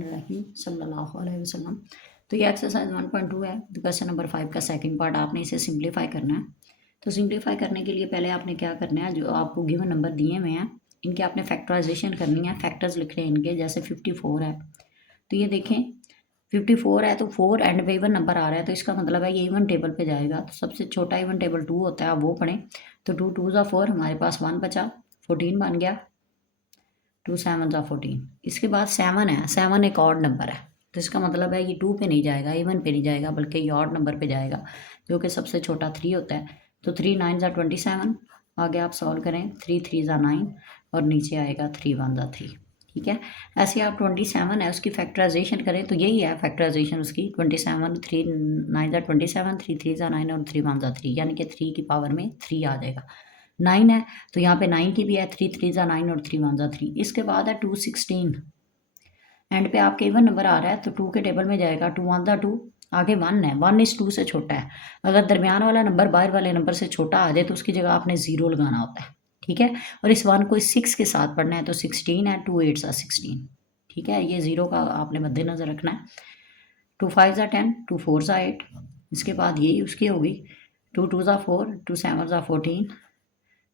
बिस्मिल्लाहिर्रहमानिर्रहीम सल्लल्लाहु अलैहि वसल्लम। तो ये एक्सरसाइज 1.2 है। तो क्वेश्चन नंबर 5 का सेकंड पार्ट आपने इसे सिंप्लीफाई करना है। तो सिंप्लीफाई करने के लिए पहले आपने क्या करना है, जो आपको गिवन नंबर दिए हुए हैं इनके आपने फैक्टराइजेशन करनी है। फैक्टर्स लिख रहे हैं इनके, जैसे 54 है तो ये देखें 54 है तो 4 एंड पे इवन नंबर आ रहा है, तो इसका मतलब है ये इवन टेबल पे जाएगा। तो सबसे छोटा इवन टेबल 2 होता है, आप वो पढ़ें। तो 2 2 ज़ा 4, हमारे पास 1 बचा, 14 बन गया। 2 7 ज़ा 14। इसके बाद 7 है, 7 एक ऑड नंबर है, तो इसका मतलब है ये 2 पे नहीं जाएगा, इवन पे नहीं जाएगा, बल्कि ये ऑड नंबर पे जाएगा, जो कि सबसे छोटा 3 होता है। तो 3 9 ज़ा 27। आगे आप सॉल्व करें, 3 3 ज़ा 9 और नीचे आएगा 3 1 ज़ा 3। ठीक है, ऐसे आप 27 है उसकी फैक्टराइजेशन करें तो यही है फैक्टराइजेशन उसकी। 27 3 9 ज़ा 27, 3 3 ज़ा 9 और 3 1 ज़ा 3, यानी कि 3 की पावर में 3 आ जाएगा। 9 है तो यहाँ पे 9 की भी है, 3 3 ज़ा 9 और 3 1 ज़ा 3। इसके बाद है 2 16, एंड पे आपके इवन नंबर आ रहा है तो 2 के टेबल में जाएगा। 2 1 ज़ा 2, आगे 1 है, 1 इस 2 से छोटा है। अगर दरमियान वाला नंबर बाहर वाले नंबर से छोटा आ जाए तो उसकी जगह आपने 0 लगाना होता है। ठीक है, और इस 1 को इस 6 के साथ पढ़ना है, तो 16 है, 2 8 ज़ा 16। ठीक है, ये 0 का आपने मद्देनजर रखना है। 2 5 ज़ा 10, 2 4 ज़ा 8। इसके बाद यही उसकी होगी। 2 2 ज़ा 4, 2 7 ज़ा 14,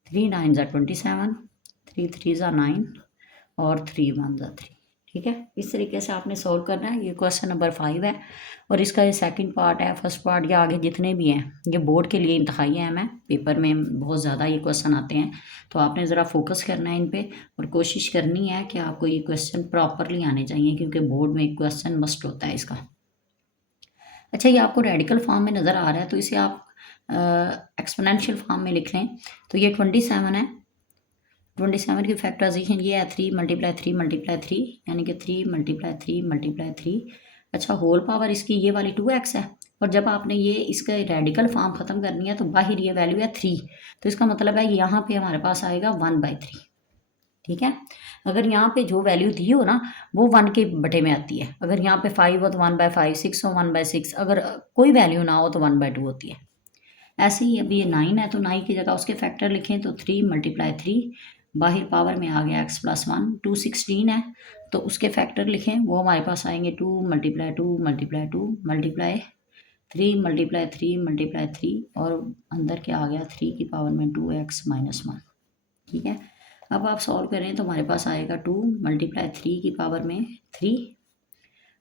3 9 ज़ा 27, 3 3 ज़ा 9 और 3 1 ज़ा 3। ठीक है, इस तरीके से आपने सॉल्व करना है। ये क्वेश्चन नंबर 5 है और इसका ये सेकंड पार्ट है। फर्स्ट पार्ट या आगे जितने भी हैं ये बोर्ड के लिए इंतहाई है, मैं पेपर में बहुत ज़्यादा ये क्वेश्चन आते हैं, तो आपने ज़रा फोकस करना है इन पे और कोशिश करनी है कि आपको ये क्वेश्चन प्रॉपरली आने चाहिए, क्योंकि बोर्ड में एक क्वेश्चन मस्ट होता है इसका। अच्छा, ये आपको रेडिकल फॉर्म में नज़र आ रहा है तो इसे आप एक्सपोनेंशियल फॉर्म में लिख लें। तो ये 27 है, 27 की फैक्टराइजेशन ये है 3 × 3 × 3, यानी कि 3 × 3 × 3। अच्छा, होल पावर इसकी ये वाली 2x है, और जब आपने ये इसका रेडिकल फॉर्म ख़त्म करनी है तो बाहर ये वैल्यू है 3, तो इसका मतलब है यहाँ पे हमारे पास आएगा 1/3। ठीक है, अगर यहाँ पे जो वैल्यू दी हो ना वो 1 के बटे में आती है। अगर यहाँ पे 5 हो तो 1/5, 6 हो 1/6, अगर कोई वैल्यू ना हो तो 1/2 होती है। ऐसे ही अब ये 9 है तो 9 की जगह उसके फैक्टर लिखें तो 3 × 3, बाहर पावर में आ गया x + 1। 2 16 है तो उसके फैक्टर लिखें, वो हमारे पास आएंगे 2 × 2 × 2 × 3 × 3 × 3, और अंदर क्या आ गया 3 की पावर में 2x - 1। ठीक है, अब आप सॉल्व करें तो हमारे पास आएगा 2 × 3 की पावर में 3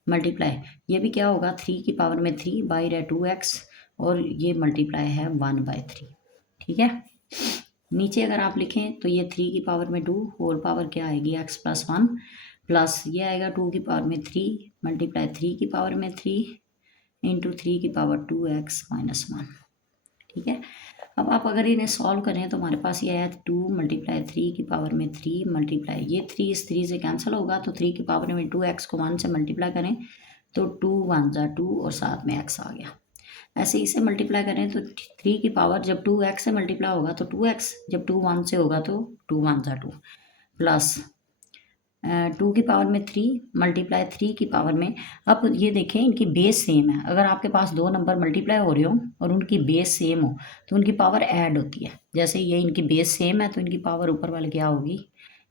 मल्टीप्लाई, ये भी क्या होगा 3 की पावर में 3, बाहर है 2x और ये मल्टीप्लाई है 1/3। ठीक है, नीचे अगर आप लिखें तो ये 3 की पावर में 2, होल पावर क्या आएगी x + 1, प्लस ये आएगा 2 की पावर में 3 मल्टीप्लाई 3 की पावर में 3 इंटू 3 की पावर 2x - 1। ठीक है, अब आप अगर इन्हें सॉल्व करें तो हमारे पास ये है 2 × 3 की पावर में 3 मल्टीप्लाई ये 3 इस 3 से कैंसिल होगा, तो 3 की पावर में 2x को 1 से मल्टीप्लाई करें तो 2 1 ज़ा 2 और साथ में x आ गया। ऐसे इसे मल्टीप्लाई करें तो 3 की पावर जब 2x से मल्टीप्लाई होगा तो 2x, जब 2 1 से होगा तो 2 1 ज़ा 2, प्लस 2 की पावर में 3 मल्टीप्लाई 3 की पावर में। अब ये देखें इनकी बेस सेम है, अगर आपके पास दो नंबर मल्टीप्लाई हो रहे हो और उनकी बेस सेम हो तो उनकी पावर ऐड होती है। जैसे ये इनकी बेस सेम है तो इनकी पावर ऊपर वाले क्या होगी,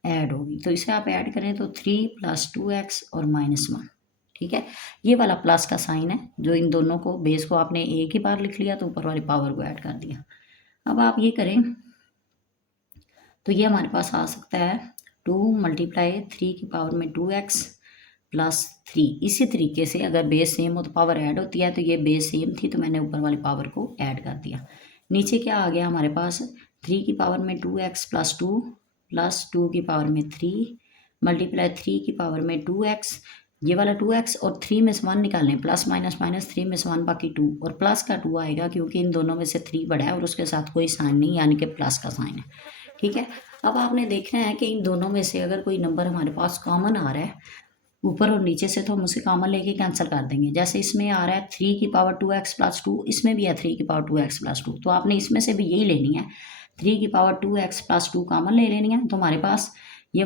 ऐड होगी। तो इसे आप ऐड करें तो 3 + 2x और -1। ठीक है, ये वाला प्लस का साइन है, जो इन दोनों को बेस को आपने एक ही बार लिख लिया तो ऊपर वाली पावर को ऐड कर दिया। अब आप ये करें तो ये हमारे पास आ सकता है 2 × 3 की पावर में 2x + 3। इसी तरीके से अगर बेस सेम हो तो पावर ऐड होती है, तो ये बेस सेम थी तो मैंने ऊपर वाली पावर को ऐड कर दिया। नीचे क्या आ गया हमारे पास 3 की पावर में 2x + 2 प्लस 2 की पावर में 3 मल्टीप्लाई 3 की पावर में 2x, ये वाला 2x और 3 में से 1 निकालें, प्लस माइनस माइनस 3 में से 1 बाकी 2, और प्लस का 2 आएगा क्योंकि इन दोनों में से 3 बड़ा है और उसके साथ कोई साइन नहीं, यानी कि प्लस का साइन है। ठीक है, अब आपने देखना है कि इन दोनों में से अगर कोई नंबर हमारे पास कॉमन आ रहा है ऊपर और नीचे से, तो हम उसे कॉमन लेके कैंसिल कर देंगे। जैसे इसमें आ रहा है 3 की पावर 2x + 2, इसमें भी है 3 की पावर 2x + 2, तो आपने इसमें से भी यही लेनी है, 3 की पावर 2x + 2 कॉमन ले लेनी है। तो हमारे पास ये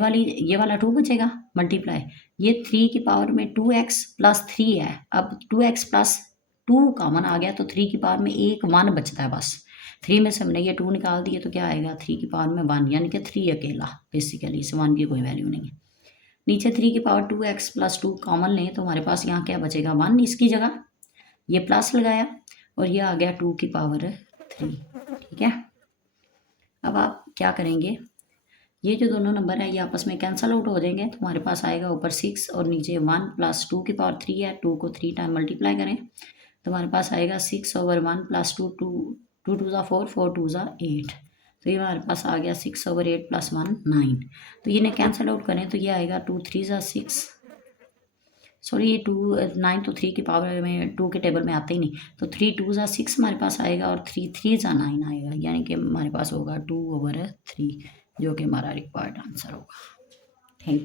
वाला 2 बचेगा मल्टीप्लाई, ये 3 की पावर में 2x + 3 है। अब 2x + 2 कॉमन आ गया तो 3 की पावर में 1 बचता है बस। 3 में से हमने ये 2 निकाल दिए तो क्या आएगा 3 की पावर में 1, यानी कि 3 अकेला, बेसिकली इस 1 की कोई वैल्यू नहीं है। नीचे 3 की पावर 2x प्लस 2 कॉमन लें तो हमारे पास यहाँ क्या बचेगा 1 इसकी जगह, ये प्लस लगाया और ये आ गया 2 की पावर 3। ठीक है, अब आप क्या करेंगे, ये जो दोनों नंबर है ये आपस में कैंसल आउट हो जाएंगे तो हमारे पास आएगा ऊपर 6 और नीचे 1 प्लस 2 की पावर 3 है, 2 को 3 टाइम मल्टीप्लाई करें तो हमारे पास आएगा 6/1 प्लस 2, 2 2 ज़ा 4, 4 2 ज़ा 8, तो ये हमारे पास आ गया 6/8 प्लस 1 9। तो ये कैंसल आउट करें तो ये आएगा 2 3 ज़ा 6, सॉरी ये 2 9 तो 3 की पावर में 2 के टेबल में आते ही नहीं, तो 3 2 ज़ा 6 हमारे पास आएगा और 3 3 ज़ा 9 आएगा, यानी कि हमारे पास होगा 2/3 जो कि हमारा रिक्वायर्ड आंसर होगा। थैंक